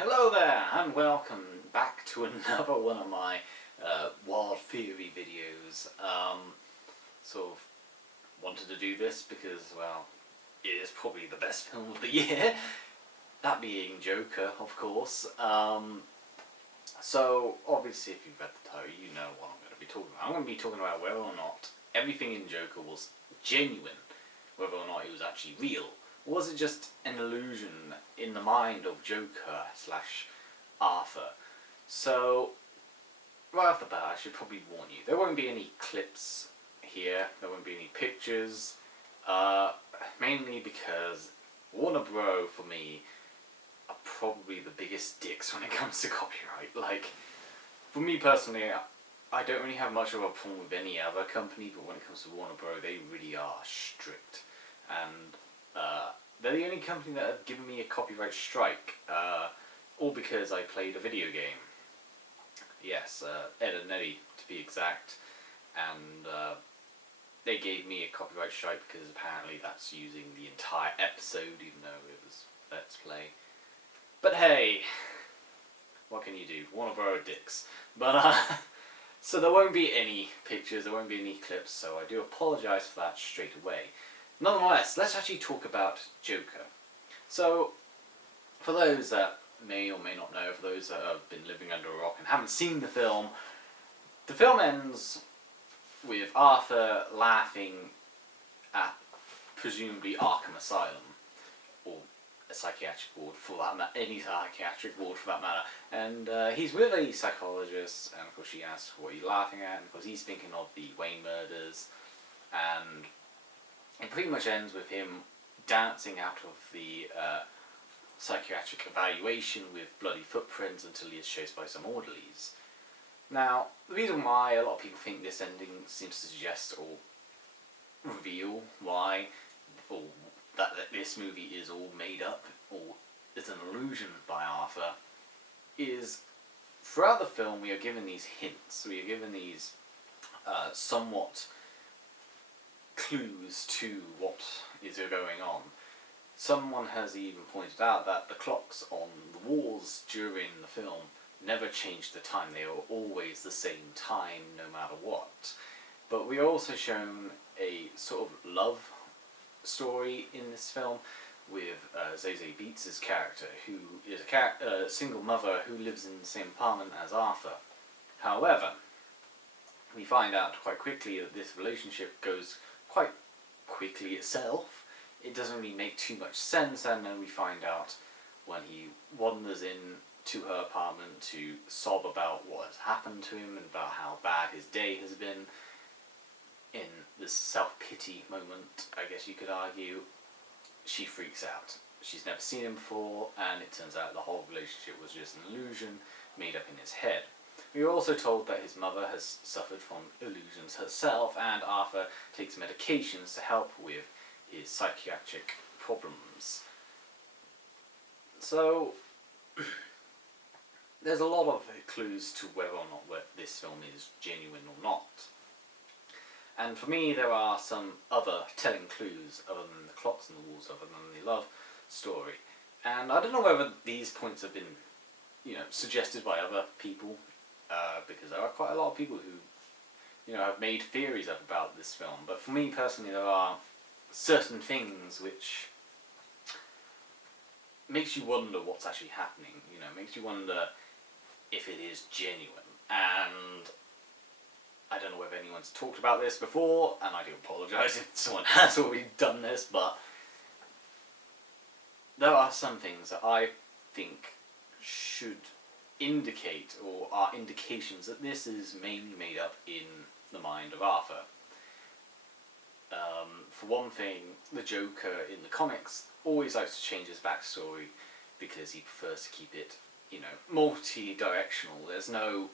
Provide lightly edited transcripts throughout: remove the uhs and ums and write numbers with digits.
Hello there, and welcome back to another one of my wild theory videos. Sort of wanted to do this because, well, it is probably the best film of the year. That being Joker, of course. So, obviously, if you've read the title, you know what I'm going to be talking about. I'm going to be talking about whether or not everything in Joker was genuine, whether or not it was actually real. Or was it just an illusion in the mind of Joker / Arthur? So, right off the bat, I should probably warn you, there won't be any clips here, there won't be any pictures, mainly because Warner Bros. For me are probably the biggest dicks when it comes to copyright. Like, for me personally, I don't really have much of a problem with any other company, but when it comes to Warner Bros., they really are strict. And they're the only company that have given me a copyright strike, all because I played a video game. Yes, Ed and Eddie to be exact, and they gave me a copyright strike because apparently that's using the entire episode, even though it was Let's Play. But hey, what can you do? Warner Bros. Dicks. But so there won't be any pictures, there won't be any clips, so I do apologise for that straight away. Nonetheless, let's actually talk about Joker. So, for those that may or may not know, for those that have been living under a rock and haven't seen the film ends with Arthur laughing at presumably Arkham Asylum, or a psychiatric ward for that matter, any psychiatric ward for that matter, and he's with a psychologist, and of course she asks what you're laughing at, and of course he's thinking of the Wayne murders, and it pretty much ends with him dancing out of the psychiatric evaluation with bloody footprints until he is chased by some orderlies. Now, the reason why a lot of people think this ending seems to suggest or reveal why, or that this movie is all made up, or is an illusion by Arthur, is throughout the film we are given these hints, we are given these somewhat clues to what is going on. Someone has even pointed out that the clocks on the walls during the film never changed the time. They were always the same time no matter what. But we are also shown a sort of love story in this film with Zazie Beetz' character, who is a single mother who lives in the same apartment as Arthur. However, we find out quite quickly that this relationship goes quite quickly itself. It doesn't really make too much sense, and then we find out when he wanders in to her apartment to sob about what has happened to him and about how bad his day has been. In this self-pity moment, I guess you could argue, she freaks out. She's never seen him before, and it turns out the whole relationship was just an illusion made up in his head. We are also told that his mother has suffered from illusions herself, and Arthur takes medications to help with his psychiatric problems. So, there's a lot of clues to whether or not this film is genuine or not. And for me, there are some other telling clues other than the clocks on the walls, other than the love story. And I don't know whether these points have been, suggested by other people, because there are quite a lot of people who, have made theories up about this film. But for me personally, there are certain things which makes you wonder what's actually happening, makes you wonder if it is genuine. And I don't know whether anyone's talked about this before, and I do apologise if someone has already done this, but there are some things that I think should indicate, or are indications, that this is mainly made up in the mind of Arthur. For one thing, the Joker in the comics always likes to change his backstory because he prefers to keep it, multi-directional. There's no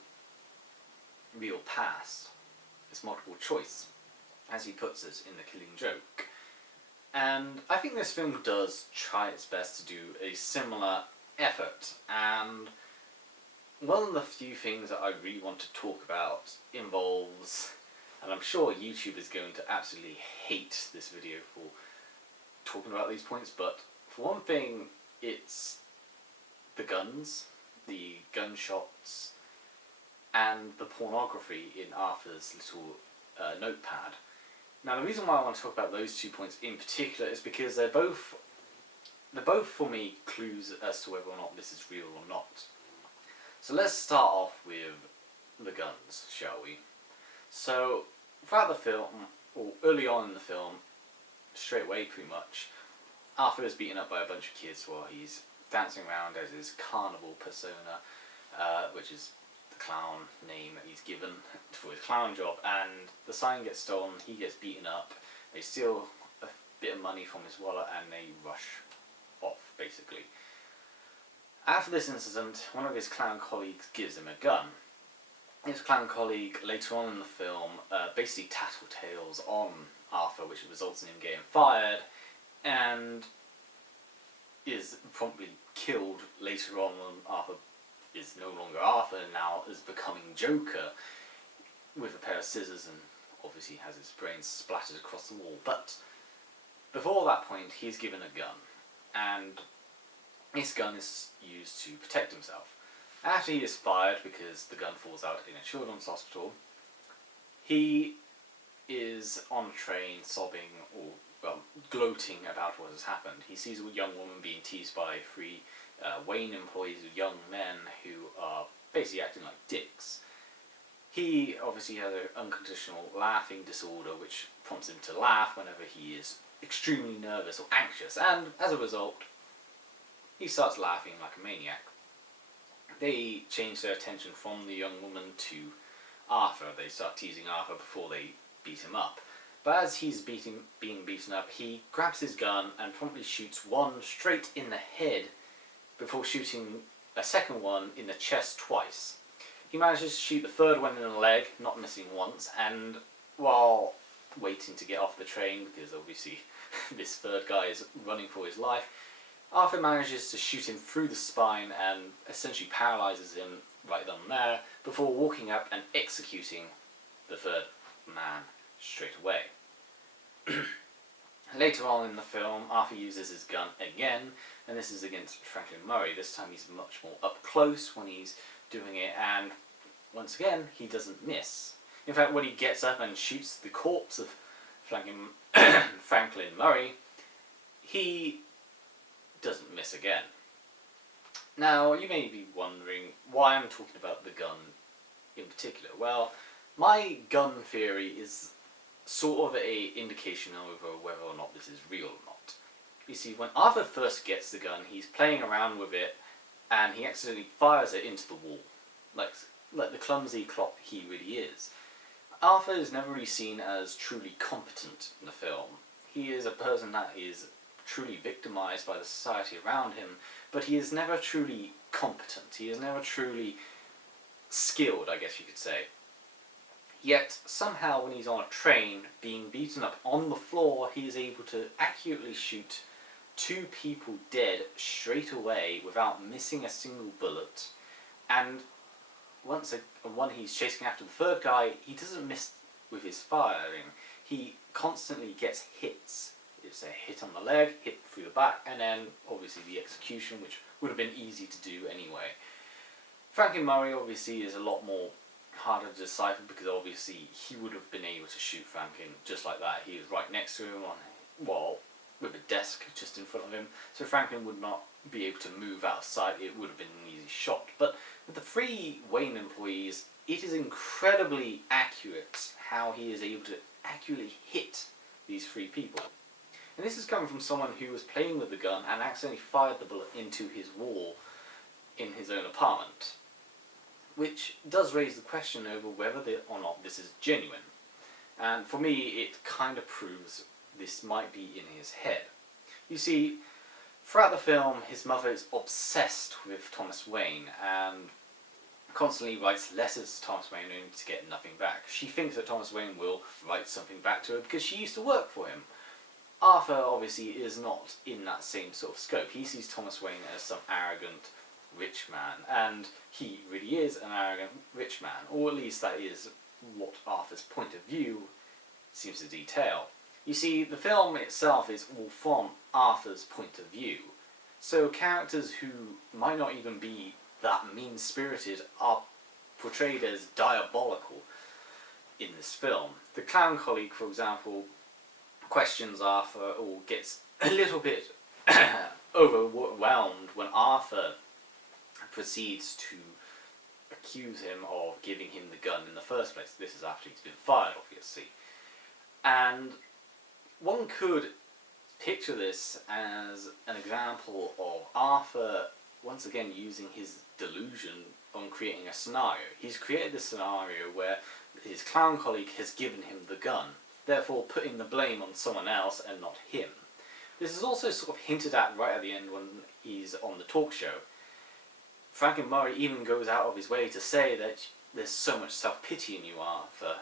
real past. It's multiple choice, as he puts it in The Killing Joke. And I think this film does try its best to do a similar effort, and one of the few things that I really want to talk about involves, and I'm sure YouTube is going to absolutely hate this video for talking about these points, but for one thing, it's the guns, the gunshots, and the pornography in Arthur's little notepad. Now, the reason why I want to talk about those 2 points in particular is because they're both for me clues as to whether or not this is real or not. So let's start off with the guns, shall we? So throughout the film, or early on in the film, straight away pretty much, Arthur is beaten up by a bunch of kids while he's dancing around as his carnival persona, which is the clown name that he's given for his clown job, and the sign gets stolen, he gets beaten up, they steal a bit of money from his wallet and they rush off, basically. After this incident, one of his clown colleagues gives him a gun. His clown colleague, later on in the film, basically tattletales on Arthur, which results in him getting fired, and is promptly killed later on when Arthur is no longer Arthur and now is becoming Joker with a pair of scissors, and obviously has his brains splattered across the wall. But before that point, he's given a gun, and this gun is used to protect himself. After he is fired because the gun falls out in a children's hospital, he is on a train sobbing, or gloating about what has happened. He sees a young woman being teased by three Wayne employees, young men who are basically acting like dicks. He obviously has an unconditional laughing disorder, which prompts him to laugh whenever he is extremely nervous or anxious, and as a result, he starts laughing like a maniac. They change their attention from the young woman to Arthur. They start teasing Arthur before they beat him up. But as he's being beaten up, he grabs his gun and promptly shoots one straight in the head before shooting a second one in the chest twice. He manages to shoot the third one in the leg, not missing once, and while waiting to get off the train, because obviously this third guy is running for his life, Arthur manages to shoot him through the spine and essentially paralyzes him right then and there, before walking up and executing the third man straight away. Later on in the film, Arthur uses his gun again, and this is against Franklin Murray. This time he's much more up close when he's doing it, and once again, he doesn't miss. In fact, when he gets up and shoots the corpse of Franklin Murray, he doesn't miss again. Now, you may be wondering why I'm talking about the gun in particular. Well, my gun theory is sort of a indication over whether or not this is real or not. You see, when Arthur first gets the gun, he's playing around with it, and he accidentally fires it into the wall, like the clumsy clop he really is. Arthur is never really seen as truly competent in the film. He is a person that is truly victimized by the society around him, but he is never truly competent. He is never truly skilled, I guess you could say. Yet, somehow when he's on a train, being beaten up on the floor, he is able to accurately shoot two people dead straight away without missing a single bullet. And when he's chasing after the third guy, he doesn't miss with his firing. He constantly gets hits. It's a hit on the leg, hit through the back, and then obviously the execution, which would have been easy to do anyway. Franklin Murray obviously is a lot more harder to decipher, because obviously he would have been able to shoot Franklin just like that. He was right next to him with a desk just in front of him, so Franklin would not be able to move out of sight. It would have been an easy shot. But with the three Wayne employees, it is incredibly accurate how he is able to accurately hit these three people. And this is coming from someone who was playing with the gun and accidentally fired the bullet into his wall in his own apartment, which does raise the question over whether or not this is genuine. And for me, it kind of proves this might be in his head. You see, throughout the film, his mother is obsessed with Thomas Wayne and constantly writes letters to Thomas Wayne only to get nothing back. She thinks that Thomas Wayne will write something back to her because she used to work for him. Arthur obviously is not in that same sort of scope. He sees Thomas Wayne as some arrogant rich man, and he really is an arrogant rich man, or at least that is what Arthur's point of view seems to detail. You see, the film itself is all from Arthur's point of view, So characters who might not even be that mean-spirited are portrayed as diabolical in this film. The clown colleague, for example, questions Arthur or gets a little bit overwhelmed when Arthur proceeds to accuse him of giving him the gun in the first place. This is after he's been fired, obviously. And one could picture this as an example of Arthur once again using his delusion on creating a scenario. He's created this scenario where his clown colleague has given him the gun, therefore putting the blame on someone else and not him. This is also sort of hinted at right at the end when he's on the talk show. Frankenmurray even goes out of his way to say that there's so much self-pity in you, Arthur.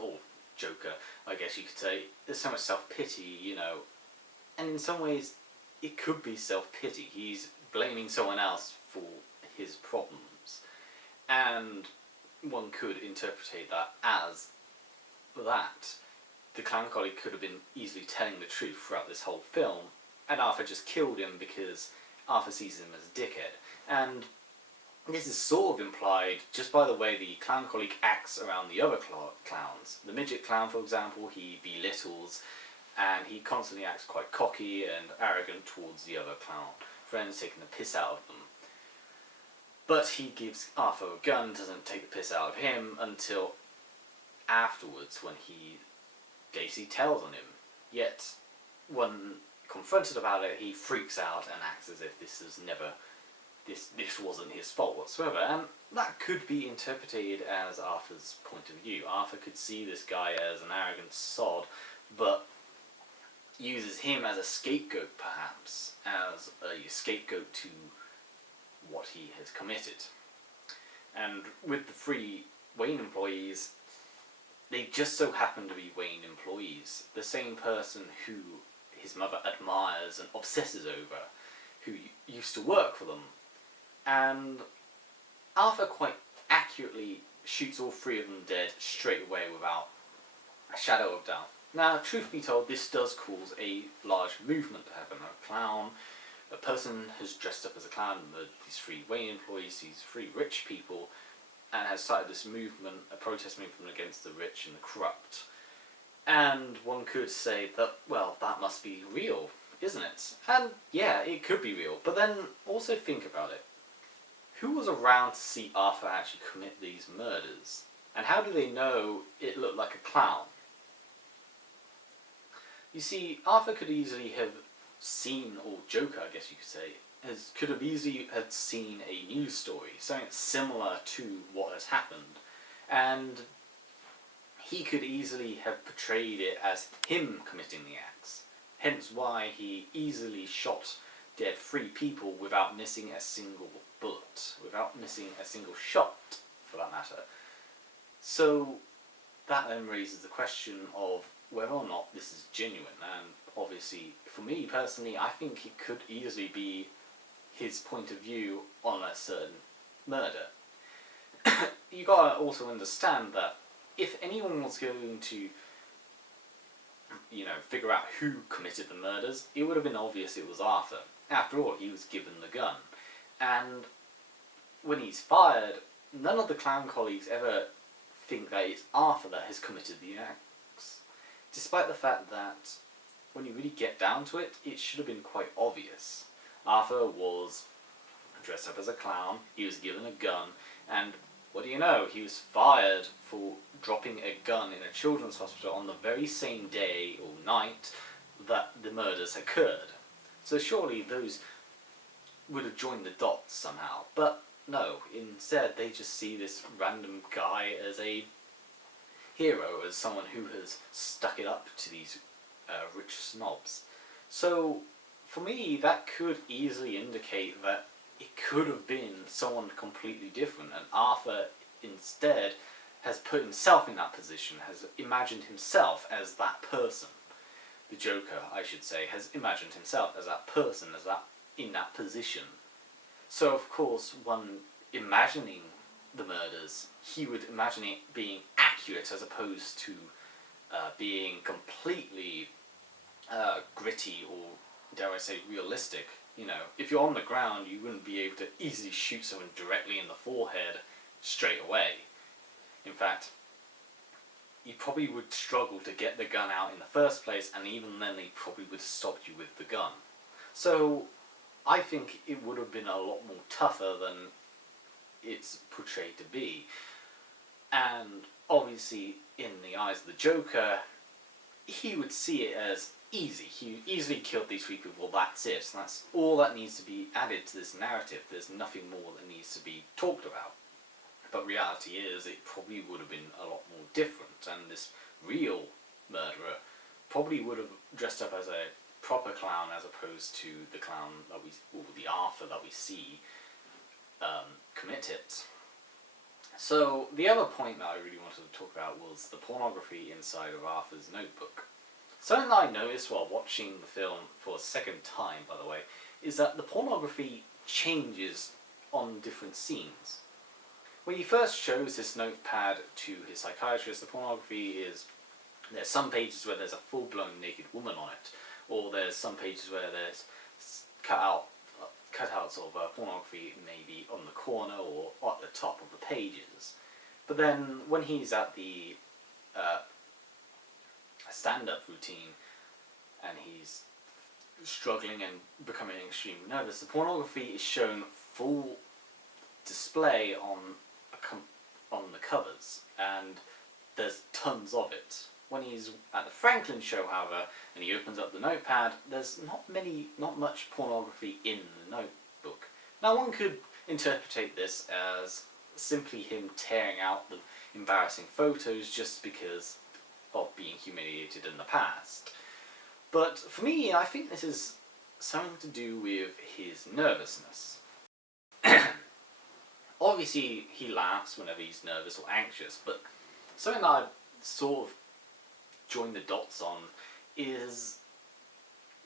Or Joker, I guess you could say. There's so much self-pity, you know. And in some ways, it could be self-pity. He's blaming someone else for his problems. And one could interpret that as that. The clown colleague could have been easily telling the truth throughout this whole film, and Arthur just killed him because Arthur sees him as a dickhead. And this is sort of implied just by the way the clown colleague acts around the other clowns. The midget clown, for example, he belittles, and he constantly acts quite cocky and arrogant towards the other clown friends, taking the piss out of them. But he gives Arthur a gun, doesn't take the piss out of him until afterwards when he basically tells on him. Yet, when confronted about it, he freaks out and acts as if this wasn't his fault whatsoever. And that could be interpreted as Arthur's point of view. Arthur could see this guy as an arrogant sod, but uses him as a scapegoat, perhaps, as a scapegoat to what he has committed. And with the 3 Wayne employees, they just so happen to be Wayne employees. The same person who his mother admires and obsesses over, who used to work for them. And Arthur quite accurately shoots all 3 of them dead straight away without a shadow of doubt. Now, truth be told, this does cause a large movement to happen. A person has dressed up as a clown, these 3 Wayne employees, these 3 rich people, and has started this movement, a protest movement against the rich and the corrupt. And one could say that, well, that must be real, isn't it? And yeah, it could be real, but then also think about it. Who was around to see Arthur actually commit these murders? And how do they know it looked like a clown? You see, Arthur could easily have seen, or Joker I guess you could say, could have easily had seen a news story, something similar to what has happened, and he could easily have portrayed it as him committing the acts, hence why he easily shot dead 3 people without missing a single bullet, without missing a single shot, for that matter. So that then raises the question of whether or not this is genuine, and obviously, for me personally, I think it could easily be his point of view on a certain murder. You gotta also understand that if anyone was going to, figure out who committed the murders, it would have been obvious it was Arthur. After all, he was given the gun. And when he's fired, none of the clown colleagues ever think that it's Arthur that has committed the acts, despite the fact that when you really get down to it, it should have been quite obvious. Arthur was dressed up as a clown, he was given a gun, and what do you know, he was fired for dropping a gun in a children's hospital on the very same day or night that the murders occurred. So surely those would have joined the dots somehow, but no, instead they just see this random guy as a hero, as someone who has stuck it up to these rich snobs. So for me, that could easily indicate that it could have been someone completely different, and Arthur instead has put himself in that position, has imagined himself as that person. The Joker, I should say, has imagined himself as that person, in that position. So of course, one imagining the murders, he would imagine it being accurate as opposed to being completely gritty or, dare I say, realistic. You know, if you're on the ground, you wouldn't be able to easily shoot someone directly in the forehead straight away. In fact, you probably would struggle to get the gun out in the first place, and even then they probably would have stopped you with the gun. So I think it would have been a lot more tougher than it's portrayed to be. And obviously, in the eyes of the Joker, he would see it as easy. He easily killed these three people, that's it. That's all that needs to be added to this narrative. There's nothing more that needs to be talked about. But reality is, it probably would have been a lot more different, and this real murderer probably would have dressed up as a proper clown as opposed to the clown that or the Arthur that we see commit it. So the other point that I really wanted to talk about was the pornography inside of Arthur's notebook. Something that I noticed while watching the film for a second time, by the way, is that the pornography changes on different scenes. When he first shows this notepad to his psychiatrist, the pornography is, there's some pages where there's a full-blown naked woman on it, or there's some pages where there's cutouts of pornography maybe on the corner or at the top of the pages. But then when he's at the stand-up routine and he's struggling and becoming extremely nervous, the pornography is shown full display on the covers, and there's tons of it. When he's at the Franklin show, however, and he opens up the notepad, there's not much pornography in the notebook. Now, one could interpret this as simply him tearing out the embarrassing photos just because of being humiliated in the past. But for me, I think this is something to do with his nervousness. Obviously, he laughs whenever he's nervous or anxious, but something that I've sort of joined the dots on is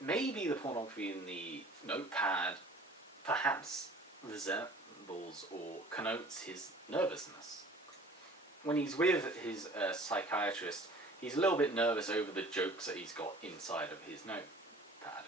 maybe the pornography in the notepad perhaps resembles or connotes his nervousness. When he's with his psychiatrist, he's a little bit nervous over the jokes that he's got inside of his notepad.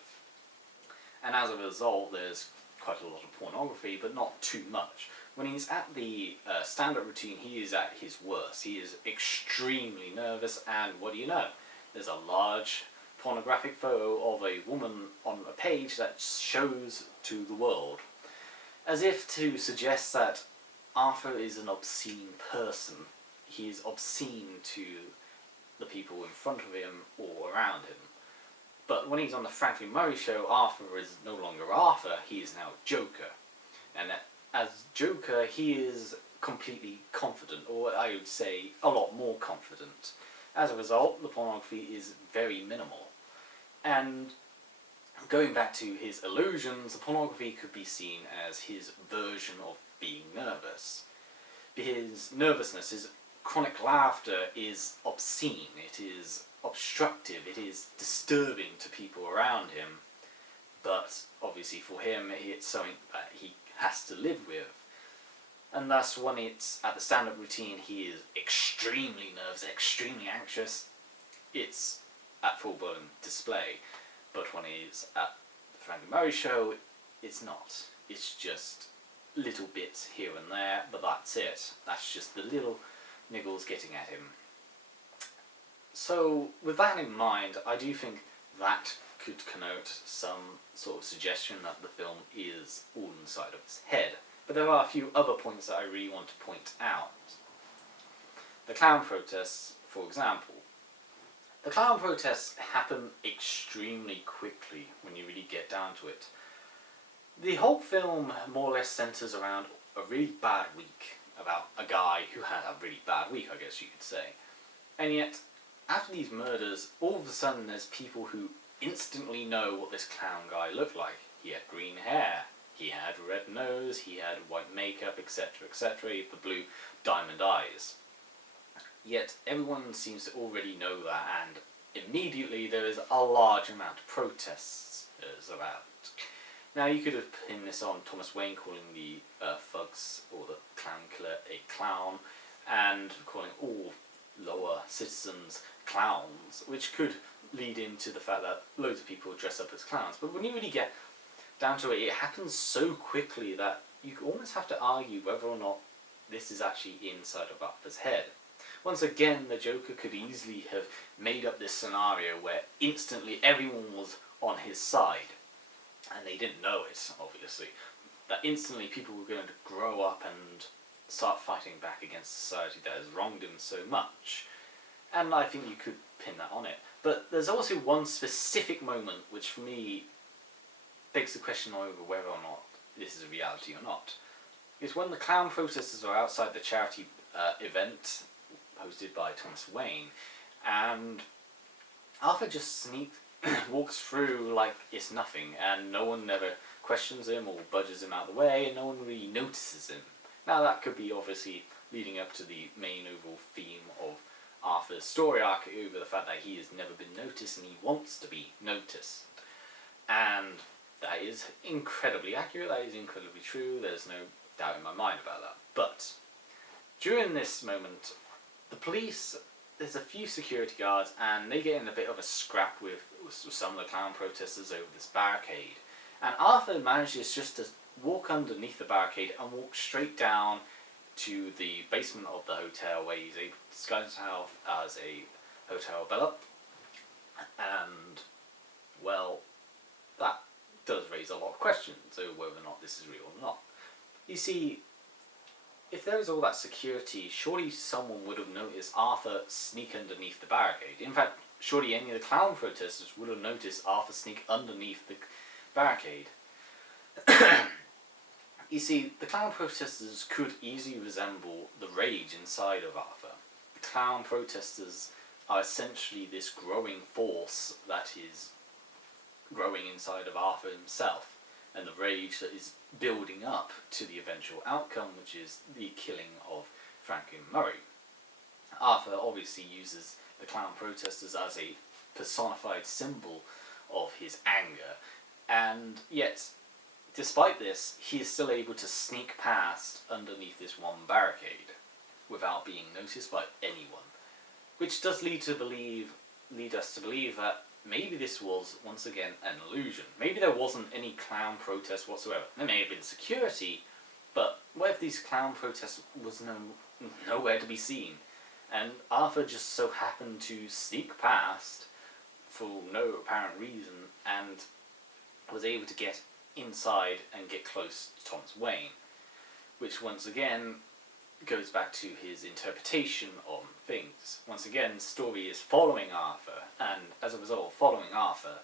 And as a result, there's quite a lot of pornography, but not too much. When he's at the stand-up routine, he is at his worst. He is extremely nervous, and what do you know? There's a large pornographic photo of a woman on a page that shows to the world, as if to suggest that Arthur is an obscene person. He is obscene to the people in front of him or around him. But when he's on the Franklin Murray show, Arthur is no longer Arthur, he is now Joker. And as Joker, he is completely confident, or I would say a lot more confident. As a result, the pornography is very minimal. And going back to his illusions, the pornography could be seen as his version of being nervous. His nervousness, his chronic laughter is obscene, it is obstructive, it is disturbing to people around him, but obviously for him it's something that he has to live with. And thus when it's at the stand-up routine he is extremely nervous, extremely anxious, it's at full-blown display. But when he's at the Franklin Murray show, it's not. It's just little bits here and there, but that's it. That's just the little niggles getting at him. So, with that in mind, I do think that could connote some sort of suggestion that the film is all inside of his head. But there are a few other points that I really want to point out. The clown protests, for example. The clown protests happen extremely quickly when you really get down to it. The whole film more or less centres around a really bad week, about a guy who had a really bad week, I guess you could say. And yet, after these murders, all of a sudden there's people who instantly know what this clown guy looked like. He had green hair, he had a red nose, he had white makeup, etc., etc., he had the blue diamond eyes. Yet everyone seems to already know that, and immediately there is a large amount of protests about. Now you could have pinned this on Thomas Wayne calling the thugs or the clown killer a clown, and calling all lower citizens clowns, which could lead into the fact that loads of people dress up as clowns. But when you really get down to it happens so quickly that you almost have to argue whether or not this is actually inside of Arthur's head. Once again, the Joker could easily have made up this scenario where instantly everyone was on his side, and they didn't know it, obviously. That instantly people were going to grow up and start fighting back against society that has wronged him so much. And I think you could pin that on it. But there's also one specific moment which for me begs the question over whether or not this is a reality or not. It's when the clown protesters are outside the charity event hosted by Thomas Wayne, and Arthur just walks through like it's nothing, and no one ever questions him or budges him out of the way, and no one really notices him. Now that could be obviously leading up to the main overall theme of Arthur's story arc over the fact that he has never been noticed and he wants to be noticed. And that is incredibly accurate, that is incredibly true, there's no doubt in my mind about that. But during this moment, the police, there's a few security guards and they get in a bit of a scrap with some of the clown protesters over this barricade. And Arthur manages just to walk underneath the barricade and walk straight down to the basement of the hotel where he's able to disguise himself as a hotel bellhop. And, well, that does raise a lot of questions over whether or not this is real or not. You see, if there was all that security, surely someone would have noticed Arthur sneak underneath the barricade. In fact, surely any of the clown protesters would have noticed Arthur sneak underneath the barricade. You see, the clown protesters could easily resemble the rage inside of Arthur. The clown protesters are essentially this growing force that is growing inside of Arthur himself, and the rage that is building up to the eventual outcome, which is the killing of Franklin Murray. Arthur obviously uses the clown protesters as a personified symbol of his anger, and yet, despite this, he is still able to sneak past underneath this one barricade without being noticed by anyone, which does lead us to believe that maybe this was, once again, an illusion. Maybe there wasn't any clown protest whatsoever. There may have been security, but what if these clown protests was nowhere to be seen? And Arthur just so happened to sneak past for no apparent reason and was able to get inside and get close to Thomas Wayne, which once again goes back to his interpretation on things. Once again, the story is following Arthur, and as a result of following Arthur,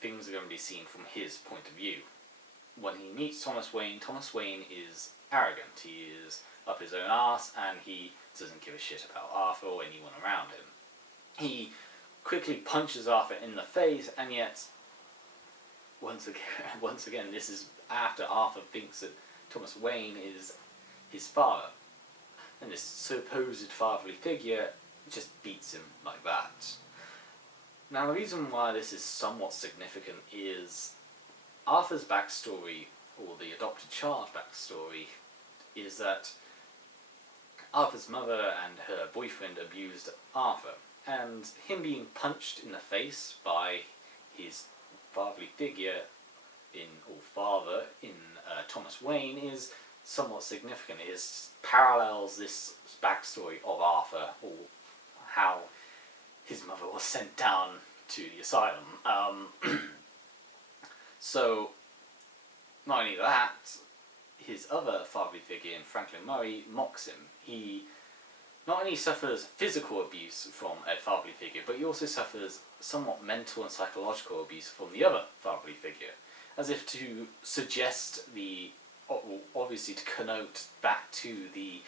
things are going to be seen from his point of view. When he meets Thomas Wayne is arrogant, he is up his own arse, and he doesn't give a shit about Arthur or anyone around him. He quickly punches Arthur in the face, and yet, once again, this is after Arthur thinks that Thomas Wayne is his father, and this supposed fatherly figure just beats him like that. Now, the reason why this is somewhat significant is Arthur's backstory, or the adopted child's backstory, is that Arthur's mother and her boyfriend abused Arthur, and him being punched in the face by his fatherly figure father in Thomas Wayne is somewhat significant. It parallels this backstory of Arthur, or how his mother was sent down to the asylum. So, not only that, his other fatherly figure in Franklin Murray mocks him. He not only suffers physical abuse from a fatherly figure, but he also suffers somewhat mental and psychological abuse from the other fatherly figure, as if to suggest obviously to connote back to the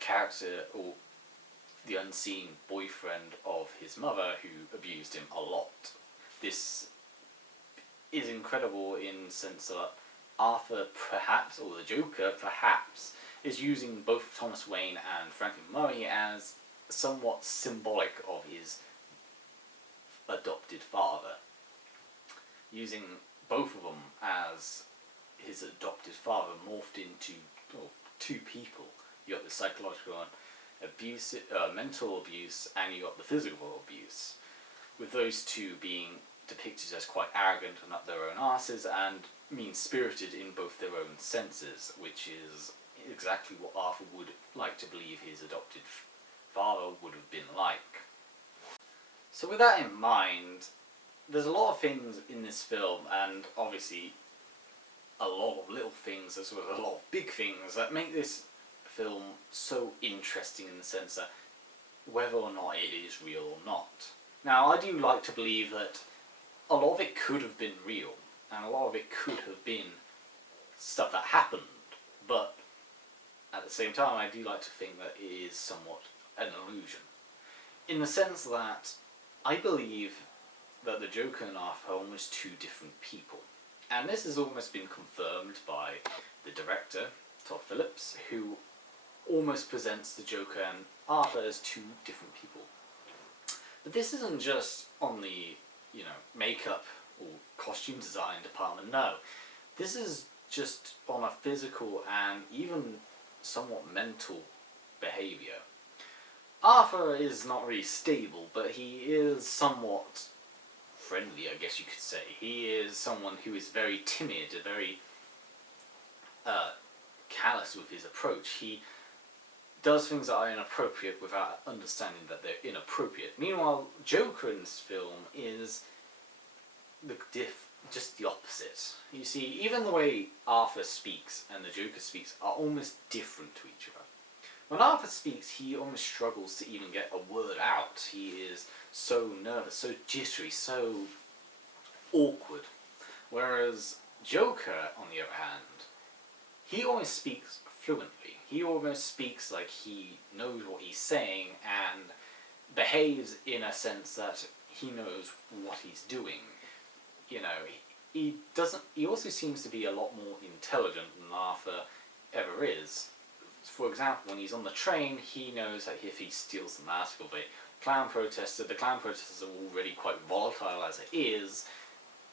character or the unseen boyfriend of his mother who abused him a lot. This is incredible in the sense that Arthur perhaps, or the Joker perhaps, is using both Thomas Wayne and Franklin Murray as somewhat symbolic of his adopted father. Using both of them as his adopted father morphed into two people. You got the psychological abuse, mental abuse, and you got the physical abuse. With those two being depicted as quite arrogant and up their own arses, and mean-spirited in both their own senses, which is exactly what Arthur would like to believe his adopted father would have been like. So with that in mind, there's a lot of things in this film, and obviously a lot of little things as well as a lot of big things, that make this film so interesting in the sense that whether or not it is real or not. Now, I do like to believe that a lot of it could have been real, and a lot of it could have been stuff that happened, but at the same time I do like to think that it is somewhat an illusion. In the sense that I believe that the Joker and Arthur are almost two different people. And this has almost been confirmed by the director, Todd Phillips, who almost presents the Joker and Arthur as two different people. But this isn't just on the, makeup or costume design department, no. This is just on a physical and even somewhat mental behaviour. Arthur is not really stable, but he is somewhat friendly, I guess you could say. He is someone who is very timid, very callous with his approach. He does things that are inappropriate without understanding that they're inappropriate. Meanwhile, Joker in this film is just the opposite. You see, even the way Arthur speaks and the Joker speaks are almost different to each other. When Arthur speaks, he almost struggles to even get a word out. He is so nervous, so jittery, so awkward. Whereas Joker, on the other hand, he almost speaks fluently. He almost speaks like he knows what he's saying and behaves in a sense that he knows what he's doing. He doesn't. He also seems to be a lot more intelligent than Arthur ever is. For example, when he's on the train, he knows that if he steals the mask of a clown protester, the clown protesters are already quite volatile as it is.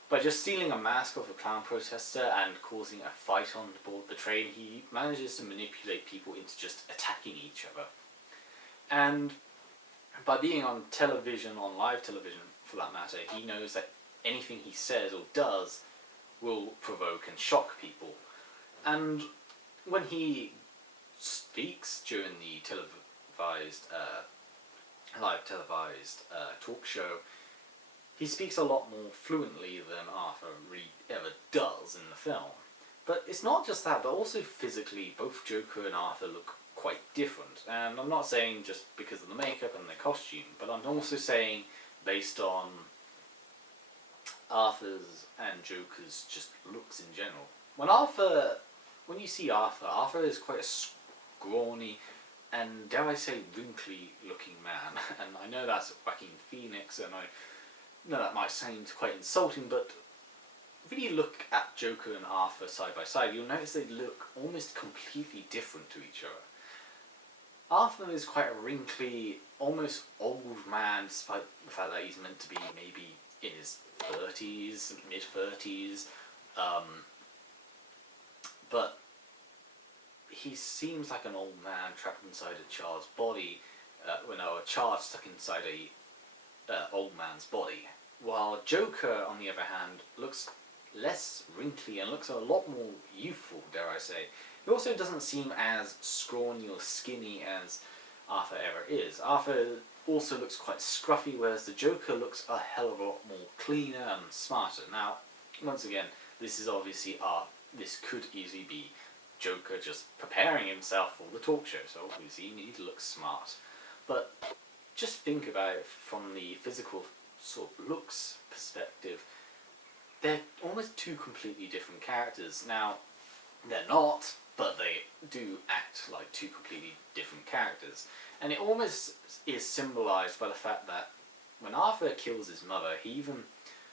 By just stealing a mask of a clown protester and causing a fight on board the train, he manages to manipulate people into just attacking each other. And by being on television, on live television for that matter, he knows that anything he says or does will provoke and shock people. And when he speaks during the live televised talk show, he speaks a lot more fluently than Arthur really ever does in the film. But it's not just that, but also physically, both Joker and Arthur look quite different. And I'm not saying just because of the makeup and the costume, but I'm also saying based on Arthur's and Joker's just looks in general. When you see Arthur, Arthur is quite a scrawny and, dare I say, wrinkly looking man. And I know that's Joaquin Phoenix, and I know that might sound quite insulting, but if you look at Joker and Arthur side by side, you'll notice they look almost completely different to each other. Arthur is quite a wrinkly, almost old man, despite the fact that he's meant to be maybe in his 30s, mid-30s, but he seems like an old man trapped inside a child's body, a child stuck inside a old man's body. While Joker, on the other hand, looks less wrinkly and looks a lot more youthful, dare I say. He also doesn't seem as scrawny or skinny as Arthur ever is. Arthur also looks quite scruffy, whereas the Joker looks a hell of a lot more cleaner and smarter. Now, once again, this is obviously this could easily be Joker just preparing himself for the talk show, so obviously he needs to look smart. But just think about it from the physical sort of looks perspective. They're almost two completely different characters. Now, they're not, but they do act like two completely different characters. And it almost is symbolised by the fact that when Arthur kills his mother, he even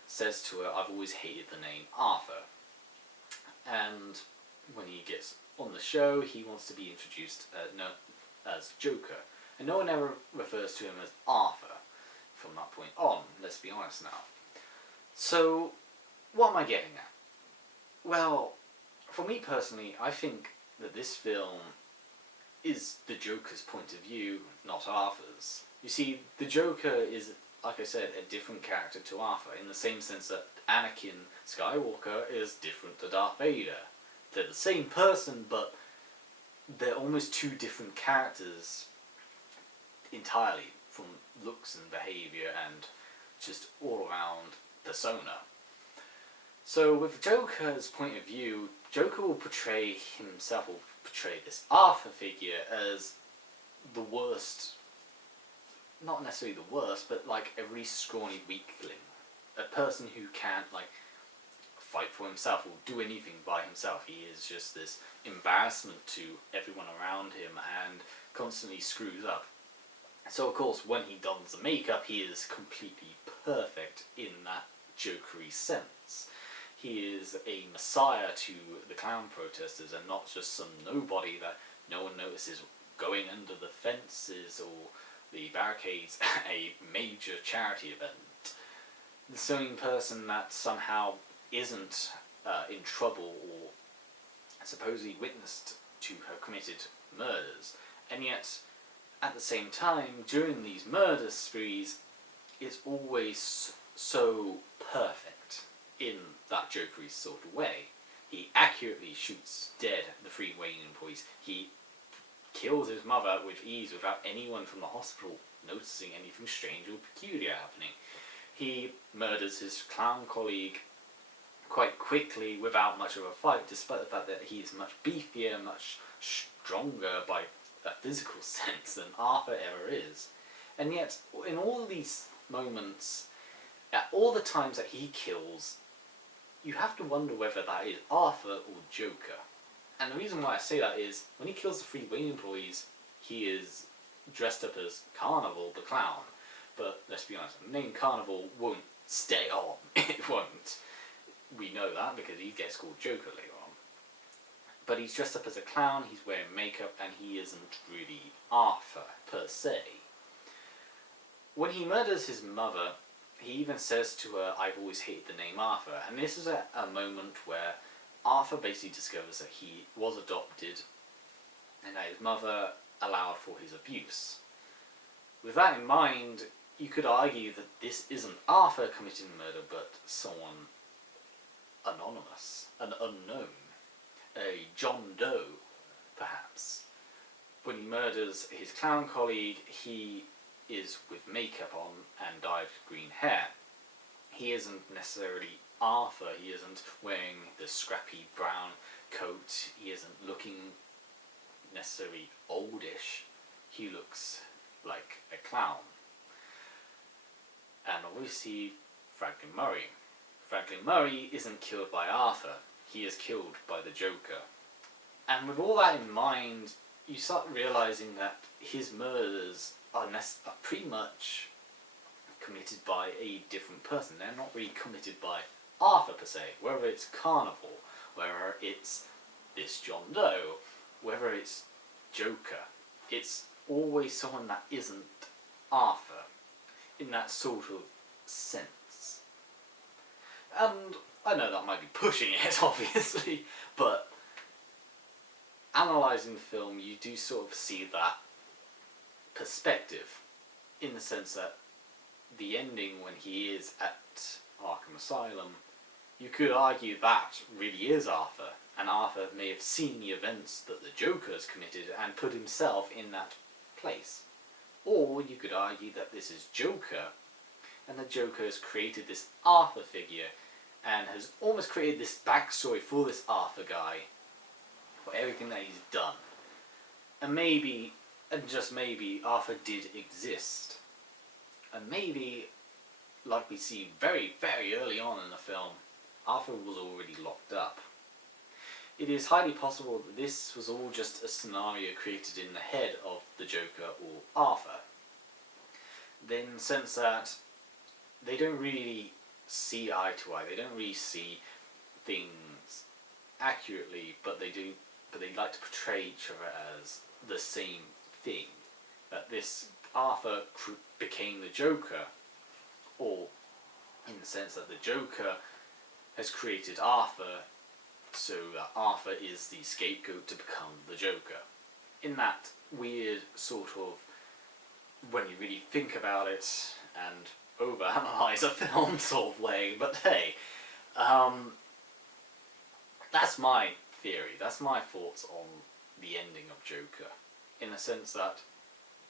says to her, "I've always hated the name Arthur." And when he gets on the show, he wants to be introduced as Joker. And no one ever refers to him as Arthur from that point on, let's be honest now. So, what am I getting at? Well, for me personally, I think that this film is the Joker's point of view, not Arthur's. You see, the Joker is like I said, a different character to Arthur, in the same sense that Anakin Skywalker is different to Darth Vader. They're the same person, but they're almost two different characters entirely, from looks and behaviour and just all around persona. So with Joker's point of view, Joker will portray himself, will portray this Arthur figure as the worst, not necessarily the worst, but like a really scrawny weakling. A person who can't like fight for himself or do anything by himself. He is just this embarrassment to everyone around him and constantly screws up. So of course when he dons the makeup he is completely perfect in that jokery sense. He is a messiah to the clown protesters and not just some nobody that no one notices going under the fences or the barricades at a major charity event. The same person that somehow isn't in trouble or supposedly witnessed to have committed murders, and yet at the same time during these murder sprees it's always so perfect in that jokery sort of way. He accurately shoots dead the three Wayne employees. He kills his mother with ease without anyone from the hospital noticing anything strange or peculiar happening. He murders his clown colleague quite quickly without much of a fight, despite the fact that he is much beefier, much stronger by a physical sense than Arthur ever is. And yet, in all these moments, at all the times that he kills, you have to wonder whether that is Arthur or Joker. And the reason why I say that is, when he kills the three Wayne employees, he is dressed up as Carnival the Clown. But let's be honest, the name Carnival won't stay on. It won't. We know that because he gets called Joker later on. But he's dressed up as a clown, he's wearing makeup, and he isn't really Arthur, per se. When he murders his mother, he even says to her, "I've always hated the name Arthur." And this is a moment where Arthur basically discovers that he was adopted and that his mother allowed for his abuse. With that in mind, you could argue that this isn't Arthur committing murder, but someone anonymous, an unknown, a John Doe, perhaps. When he murders his clown colleague, he is with makeup on and dyed green hair. He isn't necessarily Arthur, he isn't wearing the scrappy brown coat, he isn't looking necessarily oldish, he looks like a clown. And obviously Franklin Murray. Franklin Murray isn't killed by Arthur, he is killed by the Joker. And with all that in mind, you start realising that his murders are pretty much committed by a different person. They're not really committed by Arthur per se, whether it's Carnival, whether it's this John Doe, whether it's Joker. It's always someone that isn't Arthur, in that sort of sense. And I know that might be pushing it, obviously, but analysing the film, you do sort of see that perspective, in the sense that the ending when he is at Arkham Asylum, you could argue that really is Arthur, and Arthur may have seen the events that the Joker has committed and put himself in that place. Or you could argue that this is Joker, and the Joker has created this Arthur figure and has almost created this backstory for this Arthur guy, for everything that he's done. And maybe, and just maybe, Arthur did exist. And maybe, like we see very, very early on in the film, Arthur was already locked up. It is highly possible that this was all just a scenario created in the head of the Joker or Arthur. In the sense that they don't really see eye to eye, they don't really see things accurately, but they like to portray each other as the same thing. That this Arthur became the Joker, or in the sense that the Joker has created Arthur, so that Arthur is the scapegoat to become the Joker. In that weird sort of, when you really think about it, and overanalyze a film sort of way, but hey, um, that's my theory. That's my thoughts on the ending of Joker, in the sense that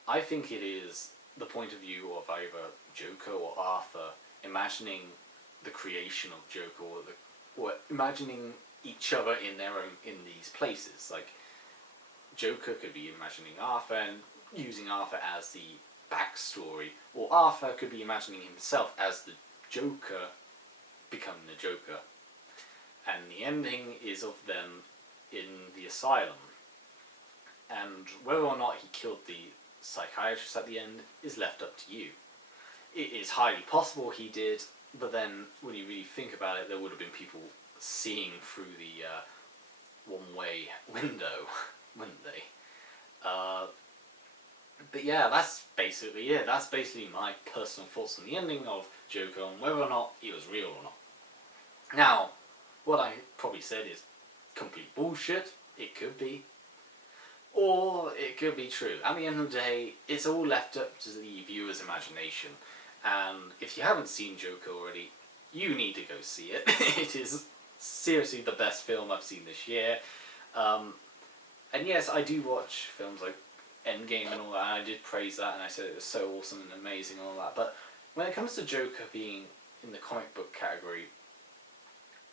I think it is the point of view of either Joker or Arthur imagining the creation of Joker, or imagining each other in their own in these places. Like Joker could be imagining Arthur and using Arthur as the backstory, or Arthur could be imagining himself as the Joker, becoming the Joker. And the ending is of them in the asylum. And whether or not he killed the psychiatrist at the end is left up to you. It is highly possible he did, but then when you really think about it, there would have been people seeing through the one-way window, wouldn't they? But yeah, that's basically it. That's basically my personal thoughts on the ending of Joker and whether or not it was real or not. Now, what I probably said is complete bullshit. It could be. Or it could be true. At the end of the day, it's all left up to the viewer's imagination. And if you haven't seen Joker already, you need to go see it. It is seriously the best film I've seen this year. And yes, I do watch films like Endgame and all that, and I did praise that, and I said it was so awesome and amazing and all that. But when it comes to Joker being in the comic book category,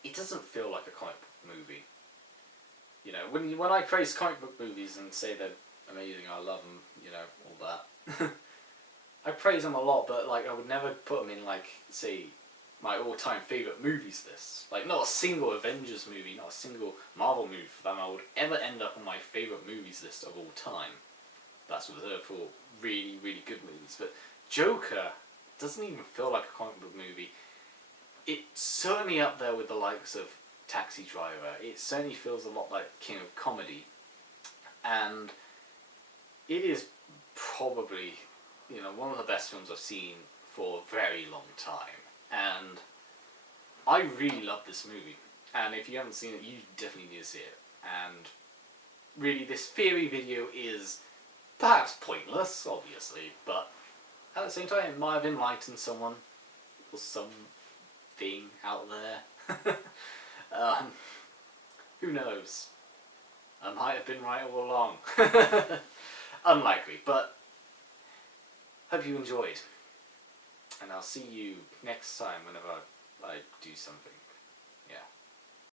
it doesn't feel like a comic book movie. You know, when I praise comic book movies and say they're amazing, I love them, you know, all that. I praise them a lot, but like I would never put them in like, say, my all-time favourite movies list. Like not a single Avengers movie, not a single Marvel movie for that I would ever end up on my favourite movies list of all time. That's reserved for really, really good movies. But Joker doesn't even feel like a comic book movie. It's certainly up there with the likes of Taxi Driver. It certainly feels a lot like King of Comedy. And it is probably, you know, one of the best films I've seen for a very long time. And I really love this movie. And if you haven't seen it, you definitely need to see it. And really, this theory video is perhaps pointless, obviously, but at the same time, it might have enlightened someone or something out there. Who knows? I might have been right all along. Unlikely, but hope you enjoyed. And I'll see you next time whenever I do something.